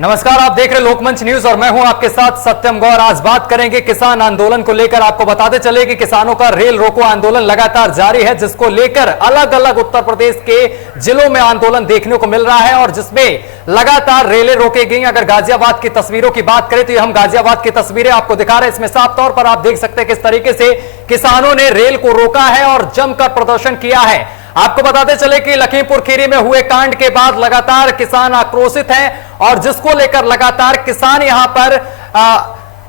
नमस्कार, आप देख रहे लोकमंच न्यूज और मैं हूं आपके साथ सत्यम गौर। आज बात करेंगे किसान आंदोलन को लेकर। आपको बताते चले कि किसानों का रेल रोको आंदोलन लगातार जारी है, जिसको लेकर अलग अलग उत्तर प्रदेश के जिलों में आंदोलन देखने को मिल रहा है और जिसमें लगातार रेलें रोकी गई। अगर गाजियाबाद की तस्वीरों की बात करें तो हम गाजियाबाद की तस्वीरें आपको दिखा रहे हैं। इसमें साफ तौर पर आप देख सकते हैं किस तरीके से किसानों ने रेल को रोका है और जमकर प्रदर्शन किया है। आपको बताते चले कि लखीमपुर खीरी में हुए कांड के बाद लगातार किसान आक्रोशित हैं और जिसको लेकर लगातार किसान यहां पर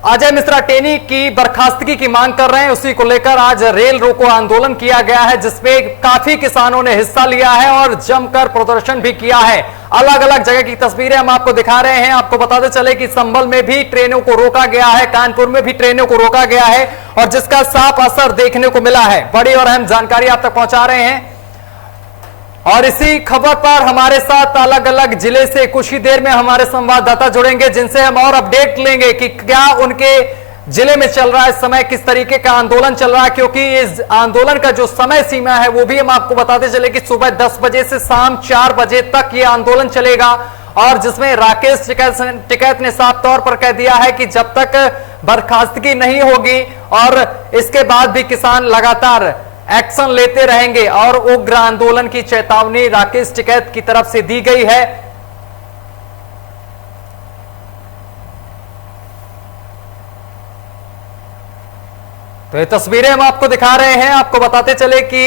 अजय मिश्रा टेनी की बर्खास्तगी की मांग कर रहे हैं। उसी को लेकर आज रेल रोको आंदोलन किया गया है, जिसमें काफी किसानों ने हिस्सा लिया है और जमकर प्रदर्शन भी किया है। अलग अलग जगह की तस्वीरें हम आपको दिखा रहे हैं। आपको बताते चले कि संभल में भी ट्रेनों को रोका गया है, कानपुर में भी ट्रेनों को रोका गया है और जिसका साफ असर देखने को मिला है। बड़ी और अहम जानकारी आप तक पहुंचा रहे हैं और इसी खबर पर हमारे साथ अलग अलग जिले से कुछ ही देर में हमारे संवाददाता जुड़ेंगे, जिनसे हम और अपडेट लेंगे कि क्या उनके जिले में चल रहा है, इस समय किस तरीके का आंदोलन चल रहा है। क्योंकि इस आंदोलन का जो समय सीमा है वो भी हम आपको बताते चले कि सुबह 10 बजे से शाम 4 बजे तक ये आंदोलन चलेगा और जिसमें राकेश टिकैत ने साफ तौर पर कह दिया है कि जब तक बर्खास्तगी नहीं होगी और इसके बाद भी किसान लगातार एक्शन लेते रहेंगे और उग्र आंदोलन की चेतावनी राकेश टिकैत की तरफ से दी गई है। तो ये तस्वीरें हम आपको दिखा रहे हैं। आपको बताते चले कि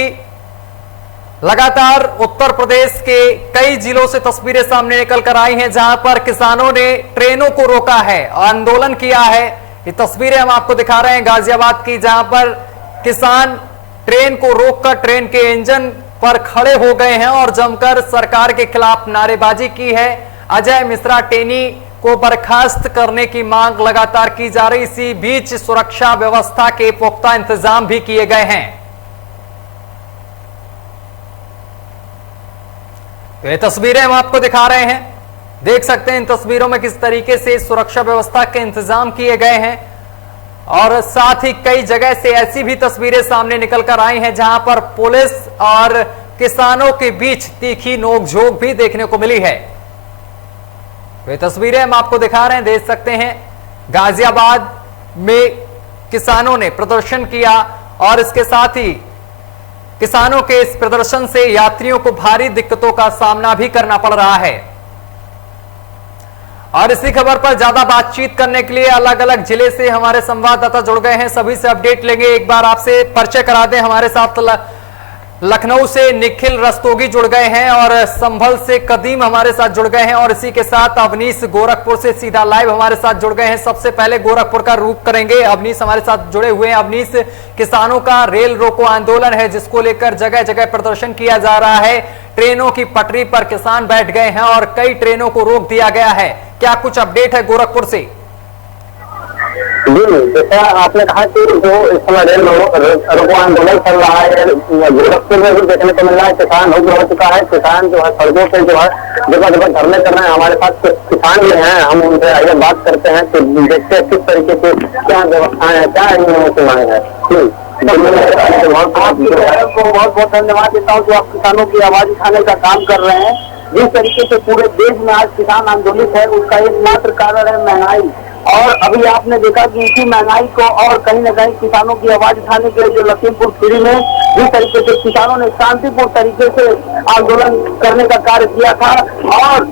लगातार उत्तर प्रदेश के कई जिलों से तस्वीरें सामने निकल कर आई हैं, जहां पर किसानों ने ट्रेनों को रोका है, आंदोलन किया है। ये तस्वीरें हम आपको दिखा रहे हैं गाजियाबाद की, जहां पर किसान ट्रेन को रोककर ट्रेन के इंजन पर खड़े हो गए हैं और जमकर सरकार के खिलाफ नारेबाजी की है। अजय मिश्रा टेनी को बर्खास्त करने की मांग लगातार की जा रही। इसी बीच सुरक्षा व्यवस्था के पुख्ता इंतजाम भी किए गए हैं। तो ये तस्वीरें हम आपको दिखा रहे हैं, देख सकते हैं इन तस्वीरों में किस तरीके से सुरक्षा व्यवस्था के इंतजाम किए गए हैं और साथ ही कई जगह से ऐसी भी तस्वीरें सामने निकल कर आई हैं जहां पर पुलिस और किसानों के बीच तीखी नोकझोंक भी देखने को मिली है। वे तस्वीरें हम आपको दिखा रहे हैं, देख सकते हैं गाजियाबाद में किसानों ने प्रदर्शन किया और इसके साथ ही किसानों के इस प्रदर्शन से यात्रियों को भारी दिक्कतों का सामना भी करना पड़ रहा है। और इसी खबर पर ज्यादा बातचीत करने के लिए अलग अलग जिले से हमारे संवाददाता जुड़ गए हैं, सभी से अपडेट लेंगे। एक बार आपसे परिचय करा दें, हमारे साथ लखनऊ से निखिल रस्तोगी जुड़ गए हैं और संभल से कदीम हमारे साथ जुड़ गए हैं और इसी के साथ अवनीश गोरखपुर से सीधा लाइव हमारे साथ जुड़ गए हैं। सबसे पहले गोरखपुर का रुख करेंगे, अवनीश हमारे साथ जुड़े हुए हैं। अवनीश, किसानों का रेल रोको आंदोलन है जिसको लेकर जगह जगह प्रदर्शन किया जा रहा है। ट्रेनों की पटरी पर किसान बैठ गए हैं और कई ट्रेनों को रोक दिया गया है। क्या कुछ अपडेट है गोरखपुर से? जी, जैसा आपने कहा कि जो इस समय रेल रोको आंदोलन चल रहा है, गोरखपुर में भी देखने को मिल रहा है। किसान उग्र हो चुका है। किसान जो है सड़कों पे जो है जगह जगह धरने कर रहे हैं। हमारे पास कुछ किसान भी हैं, हम उनसे आगे बात करते हैं तो देखते हैं किस तरीके से क्या व्यवस्थाएं हैं, क्या इन मांग है। बहुत बहुत धन्यवाद देता हूँ जो आप किसानों की आवाज उठाने का काम कर रहे हैं। जिस तरीके से पूरे देश में आज किसान आंदोलित है उसका एकमात्र कारण है महंगाई। और अभी आपने देखा कि इसी महंगाई को और कहीं न कहीं किसानों की आवाज उठाने के लिए जो लखीमपुर खीरी में जिस तरीके से किसानों ने शांतिपूर्ण तरीके से आंदोलन करने का कार्य किया था और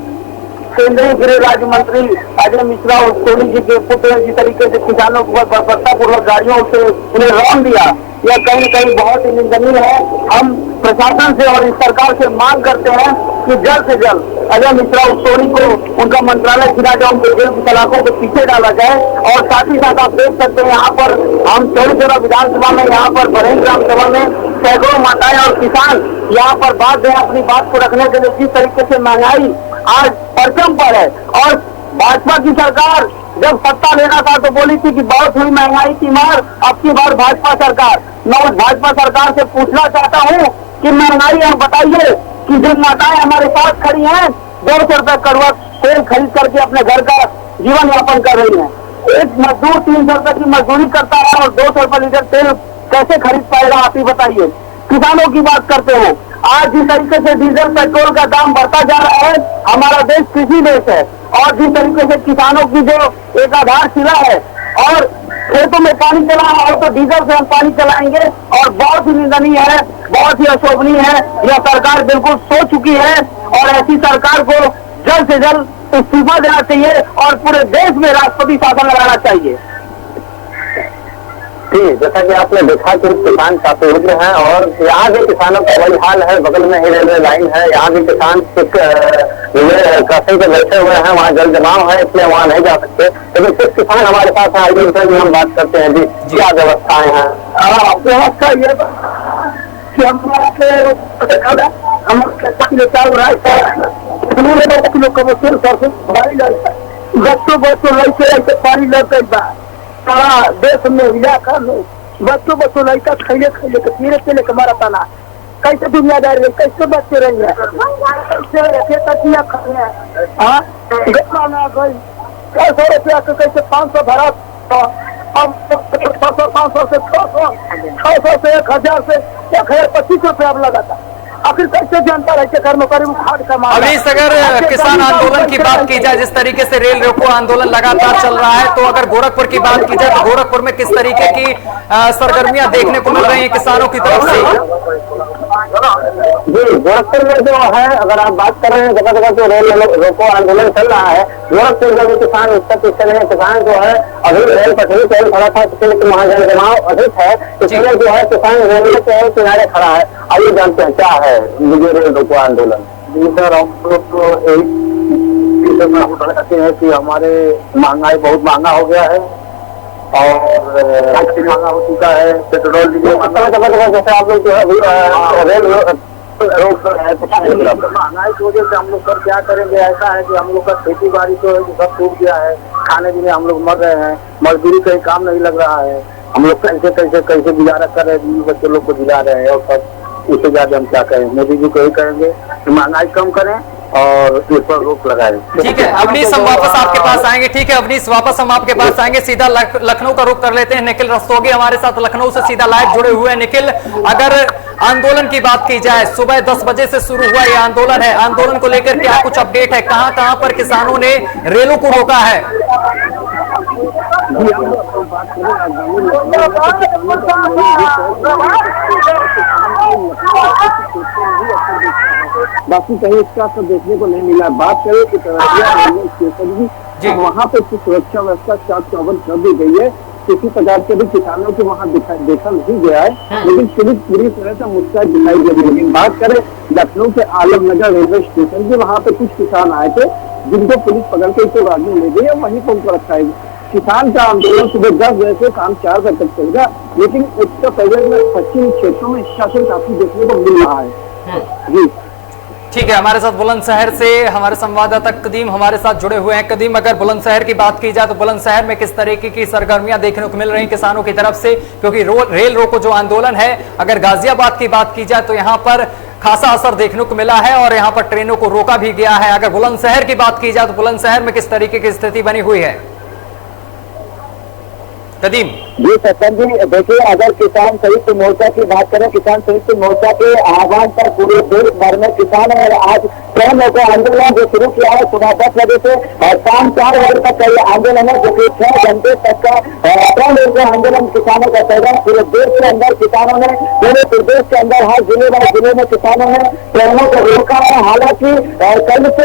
केंद्रीय गृह राज्य मंत्री अजय मिश्रा और सोनी जी के पुत्र जिस तरीके से किसानों को बर्बरतापूर्वक गाड़ियों से उन्हें रौन दिया, यह कहीं न कहीं बहुत ही निंदनीय है। हम प्रशासन से और इस सरकार से मांग करते हैं कि जल्द से जल्द अजय मिश्रा और सोनी को उनका मंत्रालय गिरा जाए, उनके जेल की सलाखों के पीछे डाला जाए। और साथ ही साथ आप देख सकते हैं यहाँ पर हम चौरी विधानसभा में, यहाँ पर बरेली ग्राम सभा में सैकड़ों माताएं और किसान यहाँ पर बात है अपनी बात को रखने के लिए। जिस तरीके से महंगाई आज परचम पर है और भाजपा की सरकार जब सत्ता लेना था तो बोली थी कि बहुत हुई महंगाई की मार, अब की बार भाजपा सरकार। मैं उस भाजपा सरकार से पूछना चाहता हूँ कि महंगाई आप बताइए कि जो माताएं हमारे साथ खड़ी हैं 200 रुपए कड़वा तेल खरीद करके अपने घर का जीवन यापन कर रही हैं। एक मजदूर 300 रुपए की मजदूरी करता है और 200 रुपए लीटर तेल कैसे खरीद पाएगा, आप ही बताइए। किसानों की बात करते हैं, आज जिस तरीके से डीजल पेट्रोल का दाम बढ़ता जा रहा है, हमारा देश कृषि देश है और जिस तरीके से किसानों की जो एक आधारशिला है और खेतों में पानी चला और तो डीजल से हम पानी चलाएंगे और बहुत ही निंदनीय है, बहुत ही अशोभनीय है। यह सरकार बिल्कुल सो चुकी है और ऐसी सरकार को जल्द से जल्द इस्तीफा देना चाहिए और पूरे देश में राष्ट्रपति शासन लगाना चाहिए। जी, जैसा कि आपने देखा कि किसान काफी उग्र हैं और यहाँ भी किसानों का वही हाल है। बगल में ही रेलवे लाइन है, यहाँ भी किसान क्रॉसिंग पे बैठे हुए हैं, वहाँ जल जमाव है, इसलिए वहाँ नहीं जा सकते। लेकिन कुछ किसान हमारे पास हैं, आइए उनसे भी हम बात करते हैं। जी, क्या व्यवस्थाएं हैं? व्यवस्था ये कि हम किलो चावल किलो कमर्शियल सरसों बच्चों लड़के पानी लग गई बा सारा देश में इलाका में बच्चों लड़का खैले के पीरे पीले के मारा ताना कैसे दुनियादारी है, कैसे बच्चे रहेंगे, कैसे तकिया खाए ना गई 600 रुपया के कैसे 500 भरा अब 500 से 600 से 1000 से 1025 रुपया अब लगाता। आखिर कैसे जनता रहते घर में करीब खाद का माल। अवनीश, अगर किसान आंदोलन की बात की जाए, जिस तरीके से रेल रोको आंदोलन लगातार चल रहा है, तो अगर गोरखपुर की बात की जाए तो गोरखपुर में किस तरीके की सरगर्मियां देखने को मिल रही हैं किसानों की तरफ से? जी, गोरखपुर में जो है, अगर आप बात कर रहे हैं जगह जगह जो रेल रोको आंदोलन चल रहा है, गोरखपुर में किसान उत्तर पीछे रहे। किसान जो है अभी रेल पटरी पर खड़ा था, इसलिए वहाँ जल जमाव अधिक है, इसलिए जो है किसान रेलवे के किनारे खड़ा है। आइए जानते हैं क्या है रेल रोको आंदोलन। जी सर, हम लोग तो यही कहते हैं कि हमारे महंगाई बहुत महंगा हो गया है और महंगा हो चुका है, पेट्रोल डीजल जैसे आप लोग जो है रेल महंगाई की वजह से हम लोग सब क्या करेंगे। ऐसा है कि हम लोग का खेती बाड़ी तो सब टूट गया है, खाने पीने हम लोग मर रहे हैं, मजदूरी कहीं काम नहीं लग रहा है। हम लोग कैसे गुजारा कर रहे हैं, बच्चे लोग को दिला रहे हैं और सब। उससे ज्यादा हम क्या करें, मोदी जी को यही कहेंगे कि महंगाई कम करें और इस पर रोक लगाएं। ठीक है अवनीश, हम वापस आपके पास आएंगे। ठीक है अवनीश, वापस हम आपके पास आएंगे। सीधा लखनऊ का रुख कर लेते हैं। निखिल रस्तोगी हमारे साथ लखनऊ से सीधा लाइव जुड़े हुए हैं। निखिल, अगर आंदोलन की बात की जाए, सुबह 10 बजे से शुरू हुआ ये आंदोलन है, आंदोलन को लेकर क्या कुछ अपडेट है? कहां कहां पर किसानों ने रेलों को रोका है? बाकी कहीं इसका सब देखने को नहीं मिला। बात करें कि रेलवे स्टेशन की, वहाँ पे सुरक्षा व्यवस्था 4/4 कर दी गई है। किसी प्रकार के भी किसानों को वहाँ देखा नहीं गया है, लेकिन पुलिस पूरी तरह से मुस्तैद दिखाई दे रही है। लेकिन बात करें लखनऊ के आलमनगर रेलवे स्टेशन की, वहाँ पे कुछ किसान आए थे जिनको पुलिस पकड़ के तो गाड़ी में ले गई और वहीं पर उनको रखा है। किसान का आंदोलन सुबह 10 बजे से शाम 4 बजे तक चलेगा, लेकिन उत्तर प्रदेश में पश्चिमी क्षेत्रों में शासन काफी देखने को मिल रहा है। जी ठीक है, हमारे साथ बुलंदशहर से हमारे संवाददाता कदीम हमारे साथ जुड़े हुए हैं। कदीम, अगर बुलंदशहर की बात की जाए तो बुलंदशहर में किस तरीके की सरगर्मियां देखने को मिल रही किसानों की तरफ से? क्योंकि रेल रोको जो आंदोलन है, अगर गाजियाबाद की बात की जाए तो यहाँ पर खासा असर देखने को मिला है और यहाँ पर ट्रेनों को रोका भी गया है। अगर बुलंदशहर की बात की जाए तो बुलंदशहर में किस तरीके की स्थिति बनी हुई है? कदीम जी सत्तन जी, देखिए अगर किसान संयुक्त मोर्चा की बात करें, किसान संयुक्त मोर्चा के आह्वान पर पूरे देश भर में किसानों ने आज ट्रेन रोको आंदोलन जो शुरू किया है सुबह 10 बजे से और शाम 4 बजे तक का ये आंदोलन है, जो कि 6 घंटे तक का ट्रेन रोको आंदोलन किसानों का चलेगा। पूरे देश के अंदर किसानों ने, पूरे प्रदेश के अंदर हर जिले में किसानों ने ट्रेनों को रोका है। हालांकि कल से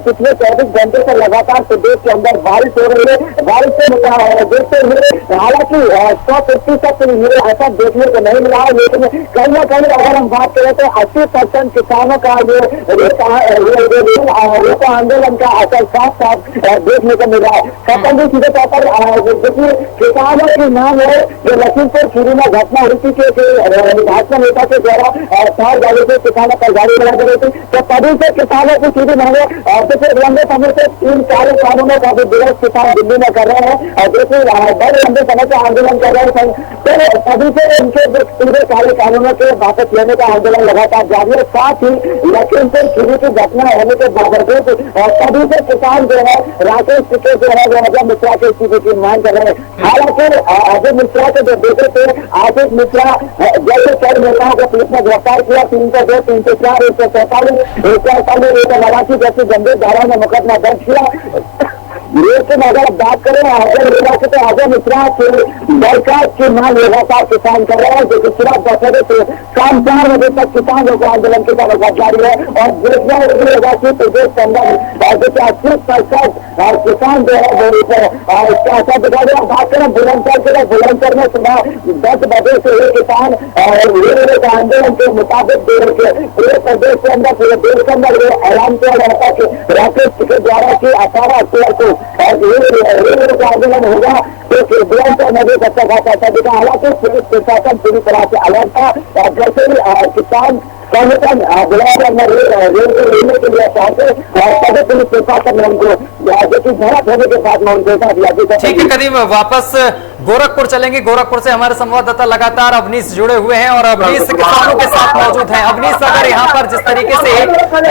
पिछले 24 घंटे से लगातार प्रदेश के अंदर बारिश हो रही है। बारिश से देखते हुए हालांकि 100% ऐसा देखने को नहीं मिला है, लेकिन कहीं ना कहीं अगर हम बात करें तो 80% किसानों का जो रोको आंदोलन का असर साफ साफ देखने को मिला है। सत्तन जी, सीधे तौर पर देखिए किसानों की मांग है जो लखीमपुर खीरी में घटना हुई थी कि भाजपा नेता के द्वारा 4 गाड़ी से किसानों पर गाड़ी लगा दी गई थी, तो तभी से किसानों की सीधी मांगे पिछले लंबे समय से 3-4 कानूनों का भी विरोध किसान दिल्ली में कर रहे हैं और देखिए बड़े लंबे समय का आंदोलन कर रहे हैं। तो तभी से उनके पूरे सारे कानूनों के वापस लेने का आंदोलन लगातार जारी है। साथ ही लखीमपुर खीरी की घटना होने के बावजूद तभी से किसान जो है राकेश टिके जो है वो अजय मिश्रा के इस्तीफे की मांग कर रहे हैं। हालांकि अजय मिश्रा के जो बेटे थे आशीष मिश्रा जैसे कई नेताओं को पुलिस ने गिरफ्तार किया 302, 304, 147, 148, 189 जैसी गंभीर धाराओं में मुकदमा दर्ज किया। लेकिन अगर बात करें अजय मिश्रा की तो अजय मिश्रा की बरसात की मांग लगातार किसान कर रहे हैं, जो कि सुबह 10 बजे से शाम 4 बजे तक किसानों को आंदोलन की तरफ जारी है। और देखना होगा कि प्रदेश के अंदर देखिए 80% किसान जो है वो इसका असर दिखा दिया। बात करें बुलंदशहर के, बुलंदशहर में सुबह 10 बजे से ये किसान आंदोलन के मुताबिक पूरे प्रदेश के अंदर, पूरे देश के अंदर ये ऐलान किया गया था कि राकेश टिकैत द्वारा की 18 अक्टूबर को का आंदोलन होगा। तो बुलंदशहर में भी अच्छा खासा असर दिखा। हालांकि पुलिस प्रशासन पूरी तरह से अलर्ट था और जैसे ही किसान संगठन बुलंदशहर में रेल को लेने के लिए पहुंचे और सभी पुलिस प्रशासन ने उनको जो कि झड़प होने के बाद में उनके साथ। ठीक है कदीम, वापस गोरखपुर चलेंगे। गोरखपुर से हमारे संवाददाता लगातार अवनीश जुड़े हुए हैं और अवनीश किसानों के साथ मौजूद हैं। अवनीश, अगर यहाँ पर जिस तरीके से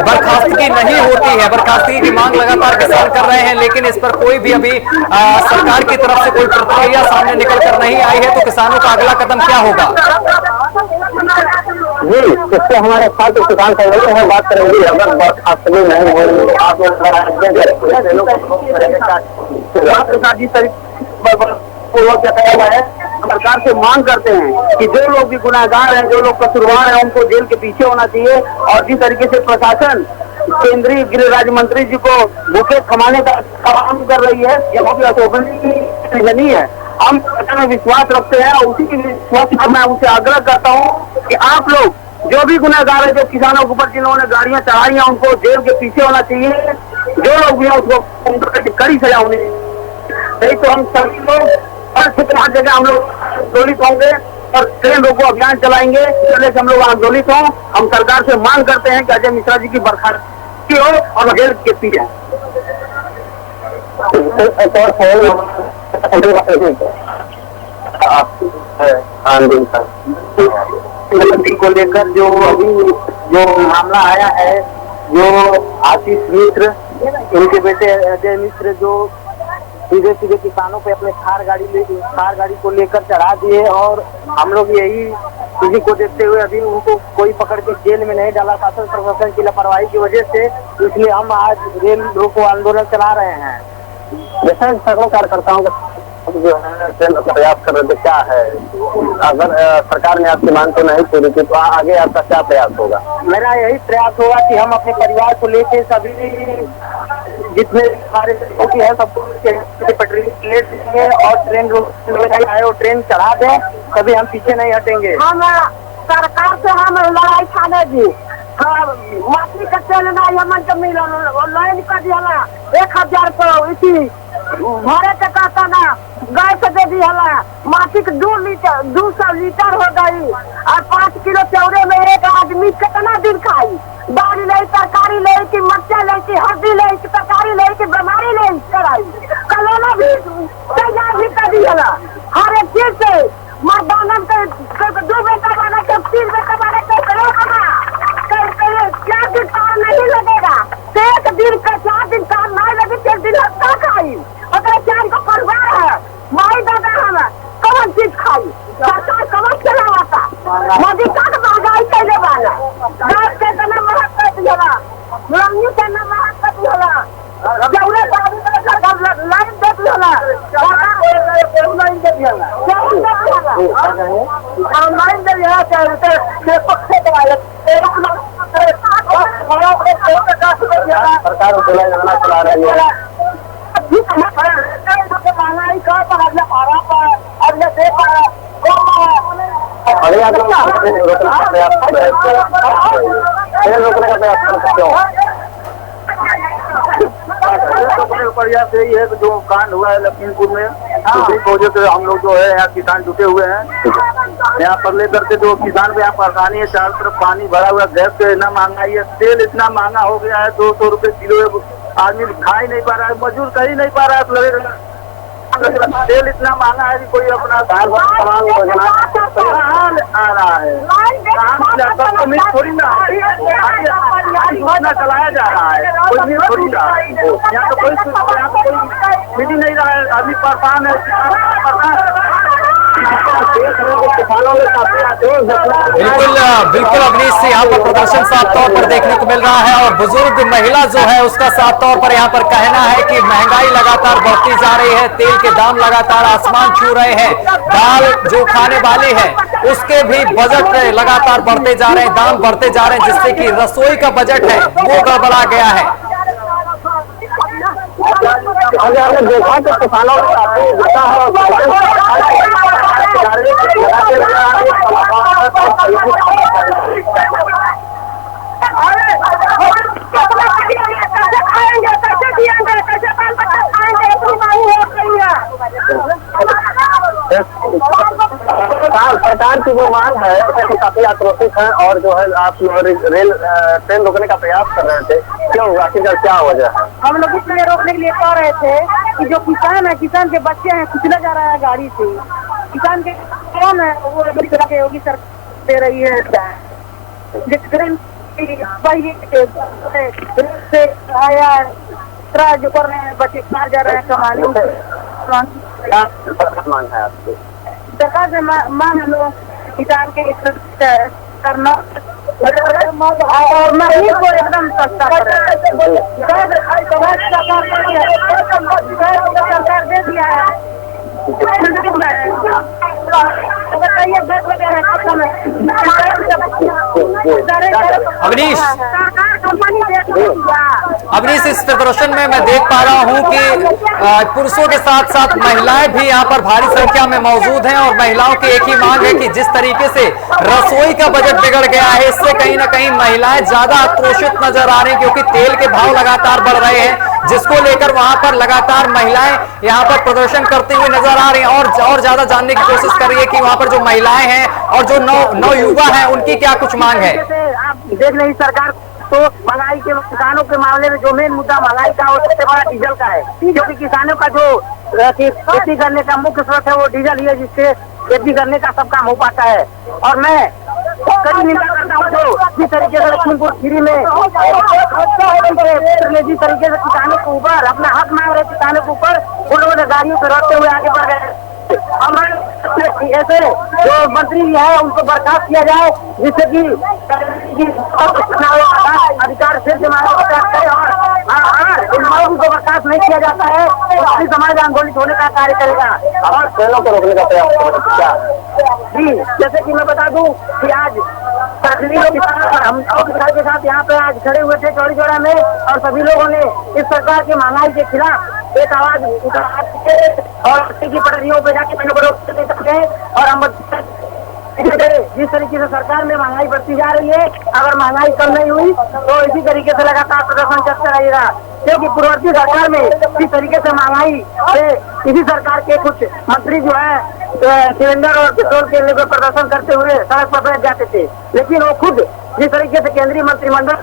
बर्खास्तगी नहीं होती है, बर्खास्तगी की मांग लगातार किसान कर रहे हैं, लेकिन इस पर कोई भी अभी सरकार की तरफ से कोई प्रतिक्रिया सामने निकल कर नहीं आई है, तो किसानों का अगला कदम क्या होगा? जी, इससे हमारे साथ किसान संगठन है बात करेंगे। अगर बर्खास्तगी नहीं होगी आप सरकार से मांग करते हैं कि जो लोग भी गुनाहगार हैं, जो लोग कसूरवार हैं, उनको जेल के पीछे होना चाहिए। और जिस तरीके से प्रशासन केंद्रीय गृह राज्य मंत्री जी को भूखे थमाने का काम कर रही है, यह भी अशोभनीय है। हम सरकार में विश्वास रखते हैं और उसी के विश्वास पर मैं उनसे आग्रह करता हूँ कि आप लोग जो भी गुनाहगार है, जो किसानों के ऊपर जिन्होंने गाड़ियां चढ़ाई हैं, उनको जेल के पीछे होना चाहिए। जो लोग भी हैं उसको कड़ी सजा होनी चाहिए। तो हम सभी लोग हर क्षेत्र हर जगह हम लोग आंदोलित होंगे और ट्रेन रोको अभियान चलाएंगे। पहले से हम लोग आंदोलित हों। हम सरकार से मांग करते हैं कि अजय मिश्रा जी की बर्खास्तगी हो और जेल के पीछे। को लेकर जो अभी जो मामला आया है, जो आशीष मिश्र उनके बेटे अजय मिश्र जो सीधे सीधे किसानों पे अपने थार गाड़ी को लेकर चढ़ा दिए और हम लोग यही इसी को देखते हुए अभी उनको कोई पकड़ के जेल में नहीं डाला शासन प्रशासन की लापरवाही की वजह से। इसलिए हम आज रेल रोको आंदोलन चला रहे हैं। जैसे सैकड़ों कार्यकर्ताओं जो है प्रयास कर रहे थे, क्या है अगर सरकार ने आपकी मांग को नहीं पूरी की तो आगे आपका क्या प्रयास होगा? मेरा यही प्रयास होगा कि हम अपने परिवार को लेकर सभी जितने हमारे है सबको पटरी लेट देंगे और ट्रेन आए वो ट्रेन चढ़ा दें, कभी हम पीछे नहीं हटेंगे। हम सरकार से हम लड़ाई खाने दी माफी का चलना यमन का मिला लाइन कर दिया 1000 को इसी भरे के कहता ना गैस दे दिया माफी 200 लीटर हो गई और 5 किलो चौरे में एक आदमी कितना दिन खाई। दाल ले, तरकारी ले, की मर्चा ले, की हल्दी ले, की तरकारी ले, की बीमारी ले कराई। कलोना भी तैयार भी कर दिया हर एक चीज से मर्दाना के 2 बेटा बना के 3 बेटा बना के क्या दिन काम नहीं लगेगा। 1 दिन का 4 दिन काम नहीं लगे 3 दिन हफ्ता खाई। अगर 4 का परिवार है माई दादा हम कौन चीज खाई। सरकार कौन चलावाता मोदी का महंगाई कैले वाला गैस के तना महंगा कर दिया मुरंगी के ना महंगा कर दिया जौरे बाबू का सरकार लाइन दे दिया लाइन दे दिया लाइन दे दिया से पक्के दवाई सरकार चला रही है। महंगाई का पर अगले से प्रयास यही है जो कांड हुआ है लखीमपुर में, उसी की वजह से हम लोग जो है यहाँ किसान जुटे हुए हैं। यहाँ पर लेकर के जो किसान को यहाँ परेशानी है, चारों तरफ पानी भरा हुआ, गैस तो इतना महंगाई है, तेल इतना महंगा हो गया है 200 रुपए किलो। आदमी खा ही नहीं पा रहा है, मजदूर कर ही नहीं पा रहा है। लगेगा तेल इतना महंगा है कि कोई अपना सामान योजना आ रहा है, थोड़ी ना योजना चलाया जा रहा है, कोई भी थोड़ी रहा है। यहाँ तो कोई मिल ही नहीं रहा है, आदमी परेशान है, बिल्कुल बिल्कुल अवनीश से यहाँ पर प्रदर्शन साफ तौर पर देखने को मिल रहा है और बुजुर्ग महिला जो है उसका साफ तौर पर यहाँ पर कहना है कि महंगाई लगातार बढ़ती जा रही है, तेल के दाम लगातार आसमान छू रहे हैं, दाल जो खाने वाली है उसके भी बजट लगातार बढ़ते जा रहे हैं, दाम बढ़ते जा रहे हैं, जिससे कि रसोई का बजट है वो गड़बड़ा गया है। आपने देखा कि किसानों को सरकार की जो मांग है काफी आक्रोशित है और जो है आप रेल ट्रेन रोकने का प्रयास कर रहे थे, क्यों आखिरकार क्या वजह है? हम लोग इसलिए रोकने के लिए कह रहे थे कि जो किसान है, किसान के बच्चे हैं, कुचला जा रहा है गाड़ी से, किसान के कौन है वो योगी सर दे रही है, से आया जो कर रहे हैं बच्चे कहाँ जा रहे हैं कमाने। मांग है आपकी सरकार से मांग हम लोग किसान के करना और नहीं को एकदम सस्ता सरकार दे दिया है। अवनीश अवनीश इस प्रदर्शन में मैं देख पा रहा हूं कि पुरुषों के साथ साथ महिलाएं भी यहां पर भारी संख्या में मौजूद हैं और महिलाओं की एक ही मांग है कि जिस तरीके से रसोई का बजट बिगड़ गया है, इससे कहीं ना कहीं महिलाएं ज्यादा आक्रोशित नजर आ रही हैं, क्योंकि तेल के भाव लगातार बढ़ रहे हैं, जिसको लेकर वहां पर लगातार महिलाएं यहां पर प्रदर्शन करती हुई नजर आ रही हैं और ज्यादा जानने की कोशिश कर रही है कि वहां पर जो महिलाएं हैं और जो नौ युवा हैं उनकी क्या कुछ मांग है। आप देख रहे सरकार तो महंगाई के किसानों के मामले में जो मेन मुद्दा महंगाई का और सबसे बड़ा डीजल का है, क्योंकि किसानों का जो खेती करने का मुख्य स्रोत है वो डीजल ही है, जिससे खेती करने का सब काम हो पाता है। और मैं कड़ी निंदा करता हूँ जो जिस तरीके से लखीमपुर खीरी में जिस तरीके से किसानों के ऊपर अपना हक मांग रहे किसानों के ऊपर उन लोगों ने गाड़ियों से रोकते हुए आगे बढ़ गए। ऐसे जो मंत्री है उनको बर्खास्त किया जाए, जिससे कि अधिकार फिर से मांगा करे और इन मांगों को बर्खास्त नहीं किया जाता है तो समाज आंदोलित होने का कार्य करेगा और ट्रेनों को रोकने का प्रयास जी। जैसे कि मैं बता दूं कि आज हम किसान के साथ यहाँ पे आज खड़े हुए थे चौड़ी चौड़ा में और सभी लोगों ने इस सरकार की महंगाई के खिलाफ एक आवाज और की पटरियों पे जाके मैंने रोक सकते हैं। और हम जिस तरीके से सरकार में महंगाई बढ़ती जा रही है, अगर महंगाई कम नहीं हुई तो इसी तरीके से लगातार प्रदर्शन चलता रहेगा, क्योंकि पूर्ववर्ती सरकार में इस तरीके से महंगाई से इसी सरकार के कुछ मंत्री जो है सिलेंडर और पेट्रोल के लेकर प्रदर्शन करते हुए सड़क पर बैठ जाते थे, लेकिन वो खुद जिस तरीके से केंद्रीय मंत्रिमंडल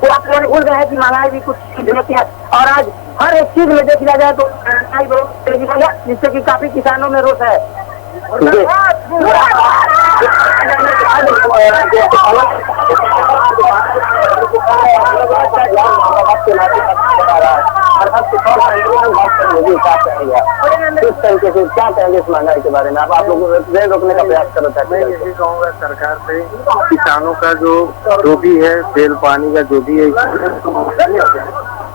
वो आप लोग भूल गए कि महंगाई भी कुछ होती है। और आज हर एक चीज में देख लिया जाए तो महंगाई बहुत, जिससे कि काफी किसानों में रोष है। किस तरीके से क्या कहेंगे इस महंगाई के बारे में? आप लोग रेल रोकने का प्रयास कर रहे थे। मैं यही कहूँगा सरकार से किसानों का जो भी है तेल पानी का जो भी है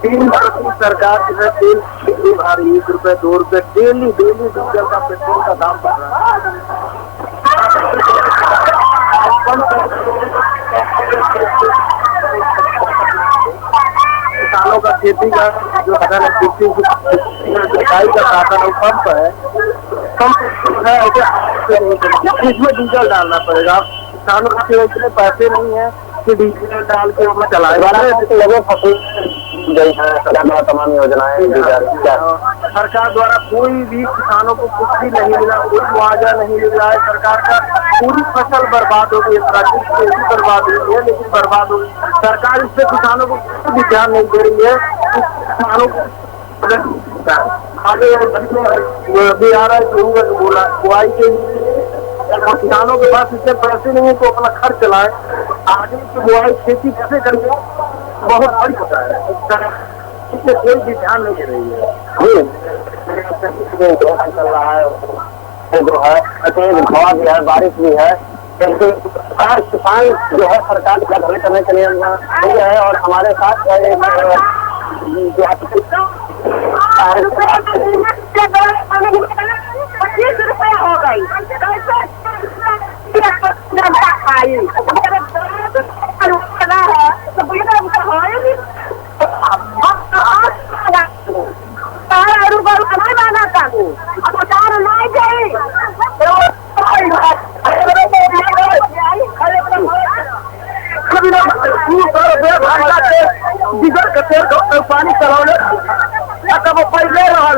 3 वर्ष की सरकार जो है तेल भारी 1 रुपए 2 रुपए डेली डीजल का पेट्रोल का दाम बढ़ रहा है। किसानों का खेती का जो साधन है, खेती सिंचाई का साधन है, पंप है, इसमें डीजल डालना पड़ेगा। किसानों के इतने पैसे नहीं है कि डीजल डाल के अपना चलाएगा। तमाम योजनाएं सरकार द्वारा कोई भी किसानों को कुछ भी नहीं मिला, कोई मुआवजा नहीं मिल रहा है। सरकार का पूरी फसल बर्बाद हो गई, प्राकृतिक खेती बर्बाद हुई है, लेकिन बर्बाद हो गई। सरकार इस पे किसानों को भी ध्यान नहीं दे रही है, किसानों को आगे भी आ रहा है गेहूँ बुआई के लिए, और किसानों के पास इतने पैसे नहीं है तो अपना खर्च चलाए, आगे की बुआई खेती कैसे करेंगे बहुत बड़ी होता है, इससे कोई भी ध्यान नहीं दे रही है। चल रहा है जो है हवा भी है, बारिश भी है, किसान जो है सरकार का भले करने के लिए है। और हमारे साथ हो गई पानी चलाने पहले रहा है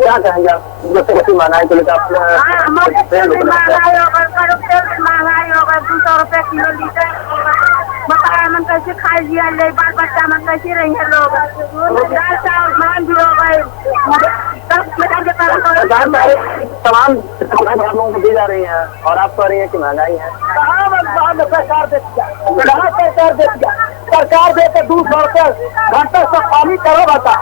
क्या कहेंगे आप जैसे कैसी महंगाई को लेकर महंगाई होगा 200 रुपए किलो लीटर, बताया मन कैसे खाई लिया ले, बाल बच्चा मन कैसे रही है लोग, दाल चावल मान भी हो गए, तमाम लोगों को दी जा रही है और आप कह रही है कि महंगाई है। सरकार देते 200 रुपए घंटे से पानी करो बता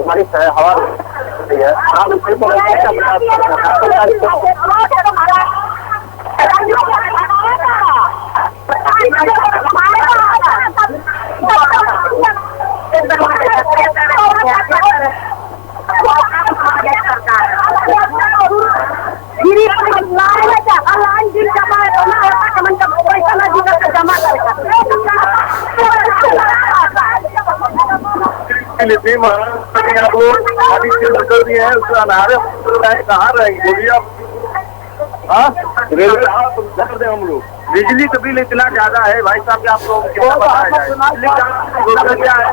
बारिश है, हवा है, आप कर दिए हैं उसका अनारे कहाँ रहेंगे बोलिए आप। हाँ रेलवे कर दे हम लोग, बिजली का बिल इतना ज्यादा है भाई साहब कि आप लोग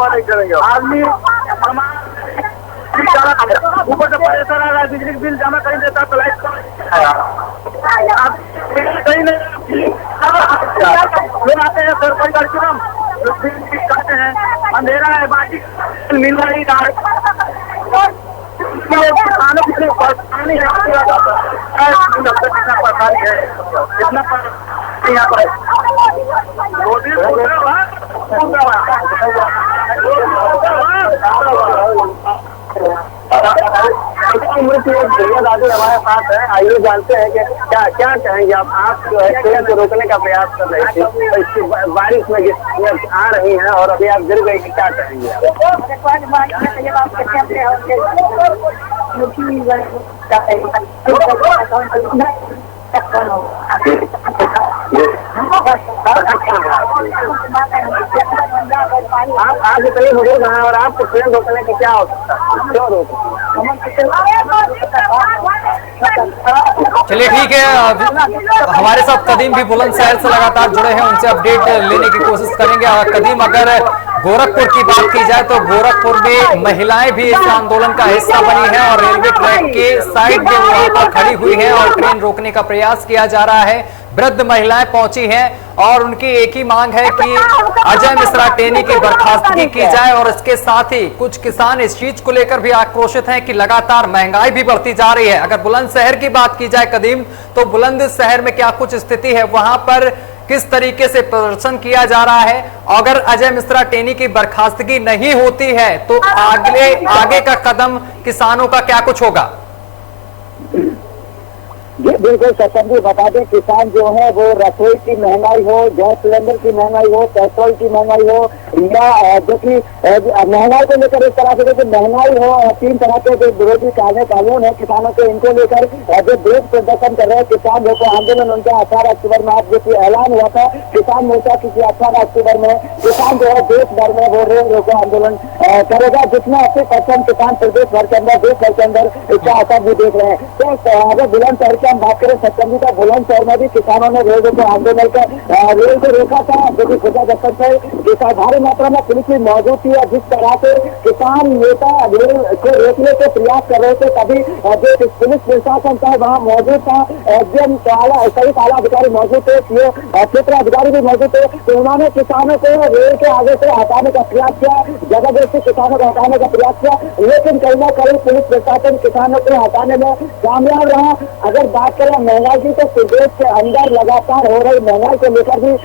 नहीं करेंगे आदमी ऊपर से पैसा आ रहा है, बिजली का बिल जमा करेंगे तब कहीं नहीं लोग आते हैं सरकारी कार्यक्रम करते हैं, अंधेरा है, बाकी मिल रही किसानों की परेशानी है, कितना परेशानी है, कितना यहाँ पर दादी हमारे साथ है, आइए जानते हैं कि क्या क्या कहेंगे आप जो है ट्रेन को रोकने का प्रयास कर रही थी, तो इसकी बारिश में आ रही हैं और अभी आप गिर गई, क्या कहेंगे आप आज इतनी बुजुर्ग हैं और आपको ट्रेन रोकने की क्या हो सकता है, क्यों रोक? चलिए ठीक है, हमारे साथ कदीम भी बुलंदशहर से लगातार जुड़े हैं, उनसे अपडेट लेने की कोशिश करेंगे। कदीम, अगर गोरखपुर की बात की जाए तो गोरखपुर में महिलाएं भी इस आंदोलन का हिस्सा बनी है और रेलवे ट्रैक के साइड में वहां पर खड़ी हुई है और ट्रेन रोकने का प्रयास किया जा रहा है। वृद्ध महिलाएं पहुंची हैं और उनकी एक ही मांग है कि अजय मिश्रा टेनी की बर्खास्तगी की जाए और इसके साथ ही कुछ किसान इस चीज को लेकर भी आक्रोशित हैं कि लगातार महंगाई भी बढ़ती जा रही है। अगर बुलंदशहर की बात की जाए कदीम, तो बुलंदशहर में क्या कुछ स्थिति है, वहां पर किस तरीके से प्रदर्शन किया जा रहा है? अगर अजय मिश्रा टेनी की बर्खास्तगी नहीं होती है तो आगे का कदम किसानों का क्या कुछ होगा? बिल्कुल सत्यम जी, बता दें किसान जो है वो रसोई की महंगाई हो, गैस सिलेंडर की महंगाई हो, पेट्रोल की महंगाई हो, या जो कि महंगाई को लेकर इस तरह से महंगाई हो, 3 तरह के जो विरोधी कानून है किसानों के, इनको लेकर जो देश प्रदर्शन कर रहे हैं किसान लोग आंदोलन, उनका 18 अक्टूबर में आज जो कि ऐलान हुआ था किसान मोर्चा की 18 अक्टूबर में किसान जो है देश भर में वो रेल रोको आंदोलन करेगा, जिसमें 80% किसान प्रदेश भर के अंदर, देश भर के अंदर इसका असर भी देख रहे हैं। तो अगर बुलंदशहर की हम बात करें, सत्यम का बुलंदशहर में भी किसानों ने रेल रोको आंदोलन का रेल को रोका था, जो कि खुदा दफ्तर से किसान भारी मात्रा में पुलिस भी मौजूद थी। जिस तरह से किसान नेता रेल को रोकने के प्रयास कर रहे थे, तभी जो पुलिस प्रशासन था वहाँ मौजूद था, एसडीएम सही आला अधिकारी मौजूद थे, क्षेत्र अधिकारी भी मौजूद थे। तो उन्होंने किसानों को रेल के आगे से हटाने का प्रयास किया, जबरदस्ती किसानों को हटाने का प्रयास किया, लेकिन कहीं ना कहीं पुलिस प्रशासन किसानों को हटाने में कामयाब रहा। अगर बात करें महंगाई की, तो प्रदेश के अंदर लगातार हो रही महंगाई को लेकर भी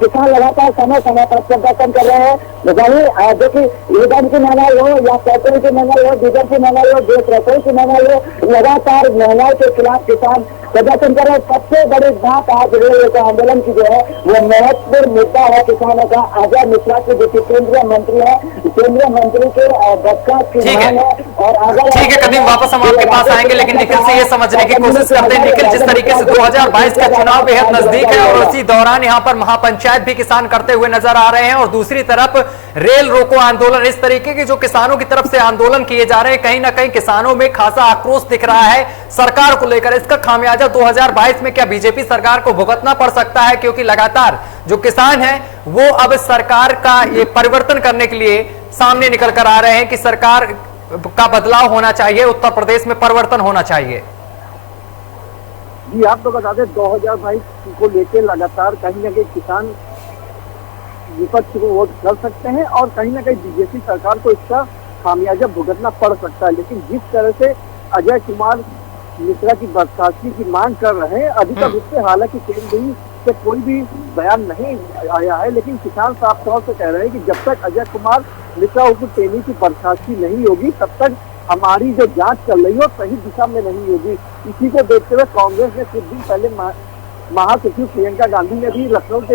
किसान लगातार समय समय पर प्रदर्शन कर रहे हैं। वही जो कि ईंधन की महंगाई हो या पेट्रोल की महंगाई हो, डीजल की महंगाई हो, गैस रसोई की महंगाई हो, लगातार महंगाई के खिलाफ किसान प्रदर्शन कर रहे हैं। सबसे बड़ी बात आज रेल रोको आंदोलन की जो है वो महत्वपूर्ण मुद्दा है किसानों का। अजय मिश्रा की जो केंद्रीय मंत्री है, केंद्रीय मंत्री के बरखास्त की मांग है। और अगर ठीक है कदीम, वापस हम आपके पास आएंगे, लेकिन निखिल से ये समझने की कोशिश करते हैं निखिल, जिस तरीके से 2022 का चुनाव बेहद नजदीक है और उसी दौरान यहाँ पर महापंचायत भी किसान करते हुए नजर आ रहे हैं, और दूसरी तरफ रेल रोको आंदोलन, इस तरीके के जो किसानों की तरफ से आंदोलन किए जा रहे हैं, कहीं ना कहीं किसानों में खासा आक्रोश दिख रहा है सरकार को लेकर। इसका खामियाजा 2022 में क्या बीजेपी सरकार को भुगतना पड़ सकता है, क्योंकि लगातार जो किसान है वो अब सरकार का ये परिवर्तन करने के लिए सामने निकल कर आ रहे हैं कि सरकार का बदलाव होना चाहिए, उत्तर प्रदेश में परिवर्तन होना चाहिए। जी आपको बता दें 2022 को लेकर लगातार कहीं ना कहीं किसान विपक्ष को वोट कर सकते हैं और कहीं ना कहीं बीजेपी सरकार को इसका खामियाजा भुगतना पड़ सकता है। लेकिन जिस तरह से अजय कुमार मिश्रा की बर्खास्तगी की मांग कर रहे हैं, अभी तक उससे हालांकि केंद्र से कोई भी बयान नहीं आया है, लेकिन किसान साफ तौर से कह रहे हैं कि जब तक अजय कुमार मिश्रा उर्फ टेनी की बर्खास्तगी नहीं होगी तब तक हमारी जो जांच चल रही है सही दिशा में नहीं होगी। इसी को देखते हुए कांग्रेस ने कुछ दिन पहले महासचिव प्रियंका गांधी ने भी लखनऊ के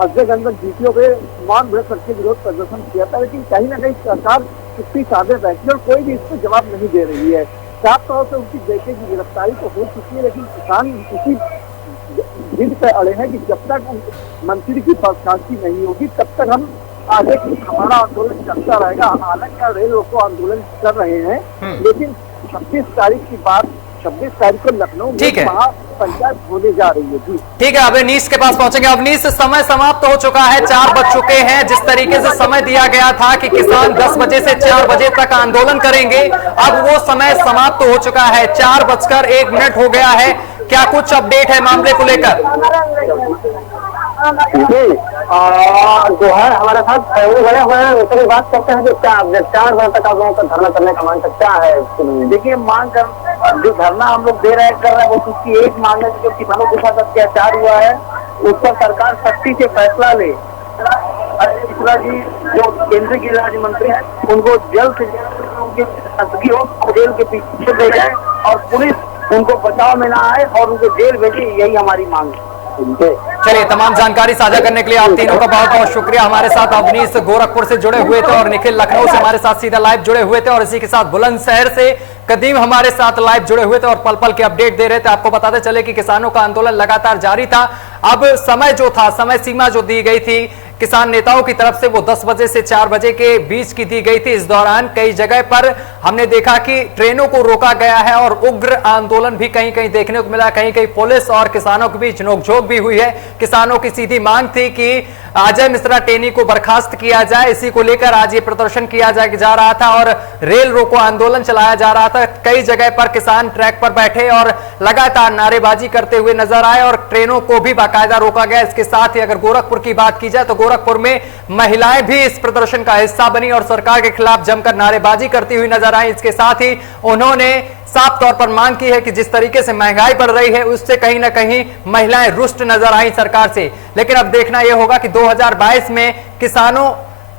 हजरतगंज में जीपीओ पे मौन व्रत रख के विरोध प्रदर्शन किया था, लेकिन कहीं ना कहीं सरकार कितनी सादे बैठी और कोई भी इस पर जवाब नहीं दे रही है। साफ तौर से उनकी बेटे की गिरफ्तारी तो हो चुकी है, लेकिन किसान इसी जिद पे अड़े हैं कि जब तक मंत्री की बर्खास्तगी नहीं होगी तब तक हम आगे हमारा आंदोलन चलता रहेगा। हालांकि रेल रोको आंदोलन कर रहे हैं, लेकिन 26 तारीख की बात, 26 तारीख को लखनऊ में महापंचायत होने जा रही है। जी ठीक है, अब अवनीश के पास पहुंचेंगे। अवनीश, समय समाप्त हो चुका है, 4 बज चुके हैं। जिस तरीके से समय दिया गया था कि किसान 10 बजे से 4 बजे तक आंदोलन करेंगे, अब वो समय समाप्त हो चुका है, 4:01 हो गया है। क्या कुछ अपडेट है मामले को लेकर? जो है हमारे साथ बड़े हुए हैं, उसकी बात करते हैं कि क्या 4 बजे तक आप लोगों का धरना करने का मांग क्या है? देखिए मांग कर जो धरना हम लोग कर रहे हैं वो उसकी एक मांग है, जो किसानों के साथ अत्याचार हुआ है उस पर सरकार सख्ती से फैसला ले। अजय मिश्रा जी जो केंद्रीय गृह राज्य मंत्री हैं उनको जल्द से जल्द उनकी सख्ती हो, जेल के पीछे ले जाए और पुलिस उनको बचाव में ना आए और उनको जेल भेजे, यही हमारी मांग है। चलिए, तमाम जानकारी साझा करने के लिए आप तीनों का बहुत बहुत शुक्रिया। हमारे साथ अवनीश गोरखपुर से जुड़े हुए थे और निखिल लखनऊ से हमारे साथ सीधा लाइव जुड़े हुए थे, और इसी के साथ बुलंदशहर से कदीम हमारे साथ लाइव जुड़े हुए थे और पल पल के अपडेट दे रहे थे। आपको बताते चले कि किसानों का आंदोलन लगातार जारी था। अब समय जो था, समय सीमा जो दी गई थी किसान नेताओं की तरफ से, वो 10 बजे से 4 बजे के बीच की दी गई थी। इस दौरान कई जगह पर हमने देखा कि ट्रेनों को रोका गया है और उग्र आंदोलन भी कहीं कहीं देखने को मिला। कहीं कहीं पुलिस और किसानों के बीच नोकझोंक भी हुई है। किसानों की सीधी मांग थी कि अजय मिश्रा टेनी को बर्खास्त किया जाए, इसी को लेकर आज ये प्रदर्शन किया जा रहा था और रेल रोको आंदोलन चलाया जा रहा था। कई जगह पर किसान ट्रैक पर बैठे और लगातार नारेबाजी करते हुए नजर आए और ट्रेनों को भी बाकायदा रोका गया। इसके साथ ही अगर गोरखपुर की बात की जाए तो गोरखपुर में महिलाएं भी इस प्रदर्शन का हिस्सा बनी और सरकार के खिलाफ जमकर नारेबाजी करती हुई नजर आई। इसके साथ ही उन्होंने साफ तौर पर मांग की है कि जिस तरीके से महंगाई बढ़ रही है उससे कहीं ना कहीं महिलाएं रुष्ट नजर आई सरकार से। लेकिन अब देखना यह होगा कि 2022 में किसानों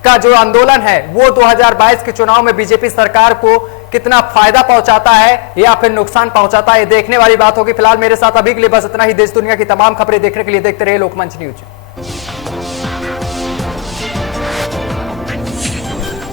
का जो आंदोलन है वो 2022 के चुनाव में बीजेपी सरकार को कितना फायदा पहुंचाता है या फिर नुकसान पहुंचाता है, ये देखने वाली बात होगी। फिलहाल मेरे साथ अभी के लिए बस इतना ही। देश दुनिया की तमाम खबरें देखने के लिए देखते रहिए लोकमंच न्यूज।